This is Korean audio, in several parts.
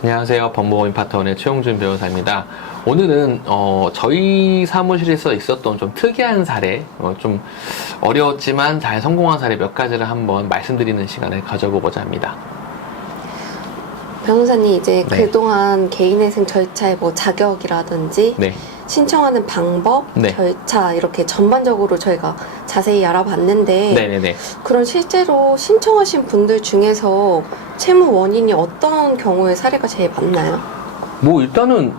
안녕하세요. 법무법인 파트원의 최용준 변호사입니다. 오늘은 저희 사무실에서 있었던 좀 특이한 사례, 좀 어려웠지만 잘 성공한 사례 몇 가지를 한번 말씀드리는 시간을 가져보고자 합니다. 변호사님, 이제 네. 그동안 개인회생 절차의 뭐 자격이라든지 네. 신청하는 방법, 네. 절차 이렇게 전반적으로 저희가 자세히 알아봤는데 네네네. 그런 실제로 신청하신 분들 중에서 채무 원인이 어떤 경우의 사례가 제일 많나요? 뭐 일단은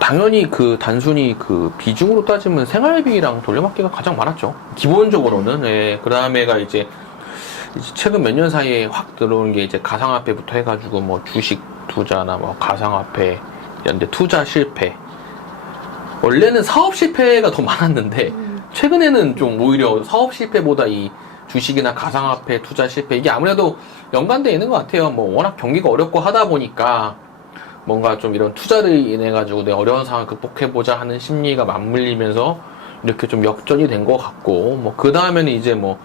당연히 단순히 비중으로 따지면 생활비랑 돌려막기가 가장 많았죠. 기본적으로는. 예. 그 다음에가 이제 최근 몇 년 사이에 확 들어온 게 이제 가상화폐부터 해가지고 뭐 주식 투자나 뭐 가상화폐, 연대 투자 실패. 원래는 사업 실패가 더 많았는데 최근에는 좀 오히려 사업 실패보다 이 주식이나 가상화폐 투자 실패 이게 아무래도 연관되어 있는 것 같아요. 뭐 워낙 경기가 어렵고 하다 보니까 뭔가 좀 이런 투자를 인해 가지고 내 어려운 상황을 극복해보자 하는 심리가 맞물리면서 이렇게 좀 역전이 된 것 같고, 뭐 그 다음에는 이제 뭐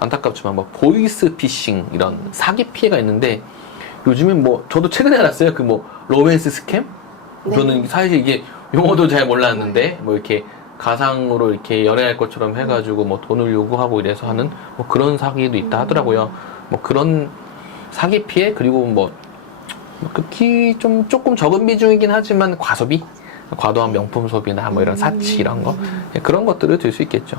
안타깝지만 뭐 보이스 피싱 이런 사기 피해가 있는데, 요즘엔 뭐 저도 최근에 알았어요. 그 뭐 로맨스 스캠? 네. 저는 사실 이게 용어도 잘 몰랐는데 뭐 이렇게 가상으로 이렇게 연애할 것처럼 해가지고 뭐 돈을 요구하고 이래서 하는 뭐 그런 사기도 있다 하더라고요. 뭐 그런 사기 피해, 그리고 뭐 극히 좀 조금 적은 비중이긴 하지만 과소비, 과도한 명품 소비나 뭐 이런 사치 이런 거, 그런 것들을 들 수 있겠죠.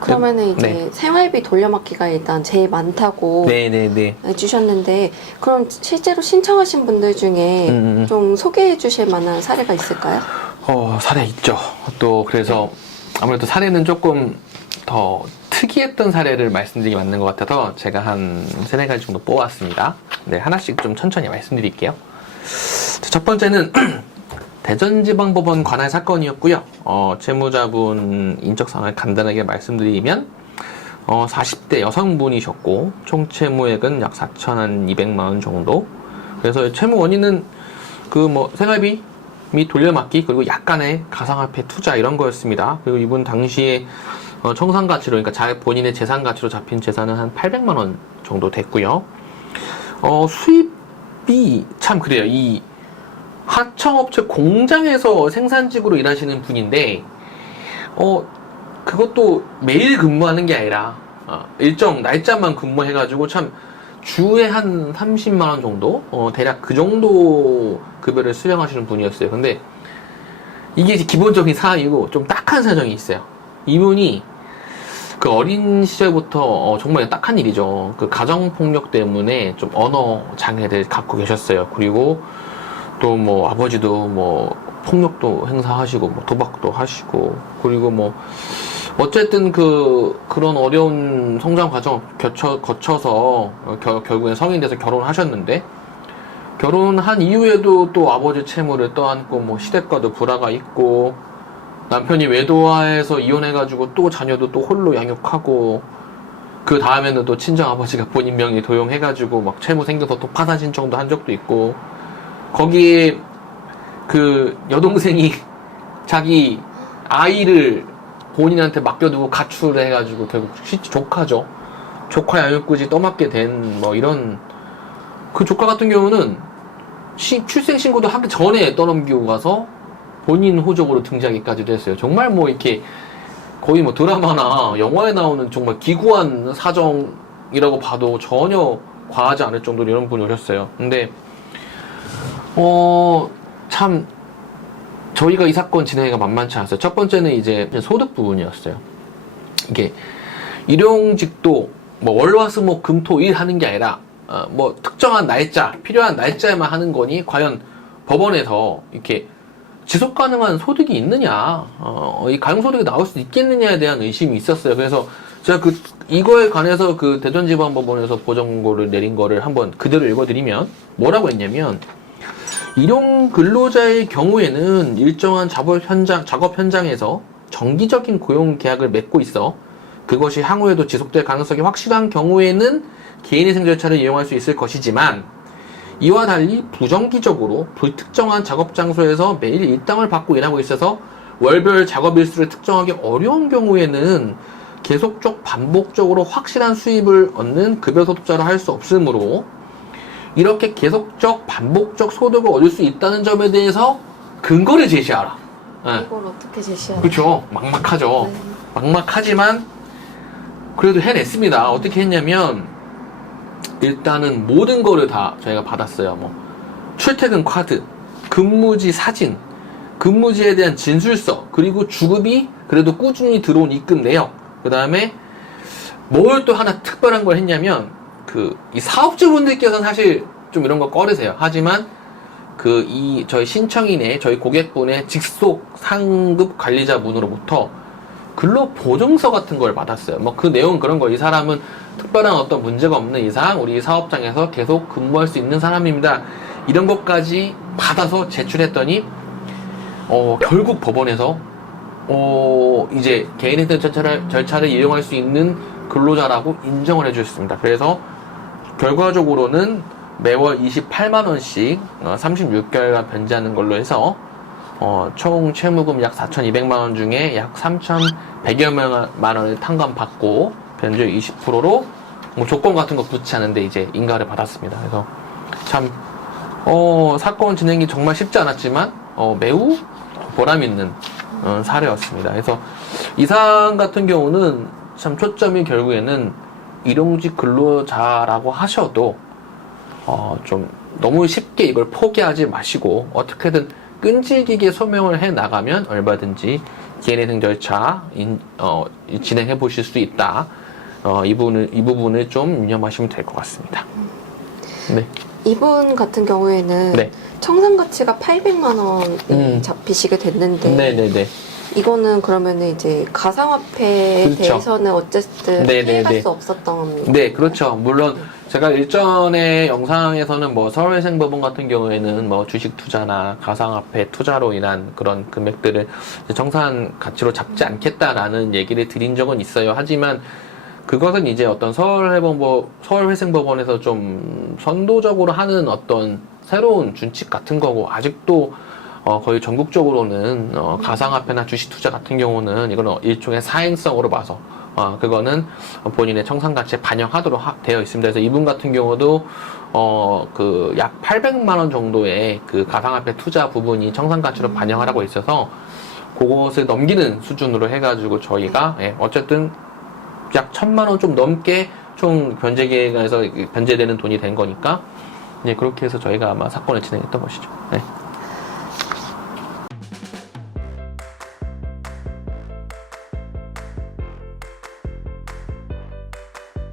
그러면은 이제 네. 생활비 돌려막기가 일단 제일 많다고 네네네. 해주셨는데, 그럼 실제로 신청하신 분들 중에 좀 소개해 주실 만한 사례가 있을까요? 사례 있죠. 또 그래서 아무래도 사례는 조금 더 특이했던 사례를 말씀드리기 맞는 것 같아서 제가 한 세네 가지 정도 뽑았습니다. 네, 하나씩 좀 천천히 말씀드릴게요. 첫 번째는 대전지방법원 관할 사건이었고요. 채무자분 인적사항을 간단하게 말씀드리면 40대 여성분이셨고 총 채무액은 약 4,200만 원 정도. 그래서 채무 원인은 뭐 생활비 및 돌려막기, 그리고 약간의 가상화폐 투자 이런 거였습니다. 그리고 이분 당시에 청산 가치로, 그러니까 본인의 재산 가치로 잡힌 재산은 한 800만 원 정도 됐고요. 수입이 참 그래요. 이 하청업체 공장에서 생산직으로 일하시는 분인데, 그것도 매일 근무하는 게 아니라, 일정 날짜만 근무해가지고 참 주에 한 30만 원 정도? 대략 그 정도 급여를 수령하시는 분이었어요. 근데 이게 기본적인 사항이고 좀 딱한 사정이 있어요. 이분이 그 어린 시절부터 정말 딱한 일이죠. 그 가정폭력 때문에 좀 언어 장애를 갖고 계셨어요. 그리고 또 뭐 아버지도 뭐 폭력도 행사하시고 뭐 도박도 하시고, 그리고 뭐 어쨌든 그런 어려운 성장 과정을 거쳐서 결국엔 성인 돼서 결혼하셨는데, 결혼한 이후에도 또 아버지 채무를 떠안고 뭐 시댁과도 불화가 있고, 남편이 외도화해서 이혼해가지고 또 자녀도 또 홀로 양육하고, 그 다음에는 또 친정 아버지가 본인 명의 도용해가지고 막 채무 생겨서 또 파산 신청도 한 적도 있고, 거기에 그 여동생이 자기 아이를 본인한테 맡겨두고 가출을 해가지고 결국 조카죠. 조카 양육까지 떠맡게 된 뭐 이런, 그 조카 같은 경우는 출생신고도 하기 전에 떠넘기고 가서 본인 호적으로 등재하기까지도 했어요. 정말 뭐 이렇게 거의 뭐 드라마나 영화에 나오는 정말 기구한 사정이라고 봐도 전혀 과하지 않을 정도로 이런 분이 오셨어요. 근데 참 저희가 이 사건 진행하기가 만만치 않았어요. 첫 번째는 이제 소득 부분이었어요. 이게 일용직도 뭐 월화수목 금토일 하는 게 아니라 뭐 특정한 날짜, 필요한 날짜에만 하는 거니 과연 법원에서 이렇게 지속 가능한 소득이 있느냐, 이 가용소득이 나올 수 있겠느냐에 대한 의심이 있었어요. 그래서 제가 이거에 관해서 대전지방법원에서 보정고를 내린 거를 한번 그대로 읽어드리면 뭐라고 했냐면, 일용 근로자의 경우에는 일정한 작업 현장에서 정기적인 고용 계약을 맺고 있어 그것이 향후에도 지속될 가능성이 확실한 경우에는 개인회생 절차를 이용할 수 있을 것이지만, 이와 달리 부정기적으로 불특정한 작업 장소에서 매일 일당을 받고 일하고 있어서 월별 작업 일수를 특정하기 어려운 경우에는 계속적 반복적으로 확실한 수입을 얻는 급여소득자로 할 수 없으므로 이렇게 계속적 반복적 소득을 얻을 수 있다는 점에 대해서 근거를 제시하라. 예. 이걸 어떻게 제시하나요? 그렇죠. 막막하죠. 네. 막막하지만 그래도 해냈습니다. 어떻게 했냐면 일단은 모든 거를 다 저희가 받았어요. 뭐 출퇴근 카드, 근무지 사진, 근무지에 대한 진술서, 그리고 주급이 그래도 꾸준히 들어온 입금 내역. 그 다음에 뭘 또 하나 특별한 걸 했냐면 이 사업주분들께서는 사실 좀 이런 거 꺼리세요. 하지만 저희 신청인의 저희 고객분의 직속 상급 관리자분으로부터 근로 보증서 같은 걸 받았어요. 뭐 그 내용은 그런 거. 이 사람은 특별한 어떤 문제가 없는 이상 우리 사업장에서 계속 근무할 수 있는 사람입니다. 이런 것까지 받아서 제출했더니 결국 법원에서 이제 개인행세 절차를 이용할 수 있는 근로자라고 인정을 해주셨습니다. 그래서 결과적으로는 매월 28만원씩 36개월간 변제하는 걸로 해서 총 채무금 약 4,200만원 중에 약 3,100여만원을 탕감받고 변제 20%로 뭐 조건 같은 거 붙지 않은데 이제 인가를 받았습니다. 그래서 참 사건 진행이 정말 쉽지 않았지만 매우 보람 있는 사례였습니다. 그래서 이 사안 같은 경우는 참 초점이 결국에는 일용직 근로자라고 하셔도 좀 너무 쉽게 이걸 포기하지 마시고 어떻게든 끈질기게 소명을 해 나가면 얼마든지 개인회생 절차 진행해 보실 수 있다. 이 부분을 좀 유념하시면 될 것 같습니다. 네. 이분 같은 경우에는 네. 청산 가치가 800만 원이 잡히시게 됐는데 네네네. 이거는 그러면은 이제 가상화폐에 그렇죠. 대해서는 어쨌든 네네네. 피해갈 수 없었던 네, 그렇죠. 물론 제가 일전에 영상에서는 뭐 서울회생법원 같은 경우에는 뭐 주식 투자나 가상화폐 투자로 인한 그런 금액들을 청산 가치로 잡지 않겠다라는 얘기를 드린 적은 있어요. 하지만 그것은 이제 어떤 서울회생법원에서 좀 선도적으로 하는 어떤 새로운 준칙 같은 거고, 아직도 거의 전국적으로는 가상화폐나 주식 투자 같은 경우는 이거는 일종의 사행성으로 봐서 그거는 본인의 청산 가치에 반영하도록 되어 있습니다. 그래서 이분 같은 경우도 약 800만 원 정도의 그 가상화폐 투자 부분이 청산 가치로 반영하라고 있어서 그것을 넘기는 수준으로 해가지고 저희가 어쨌든 약 1,000만 원 좀 넘게 총 변제계획에서 변제되는 돈이 된 거니까 그렇게 해서 저희가 아마 사건을 진행했던 것이죠. 네.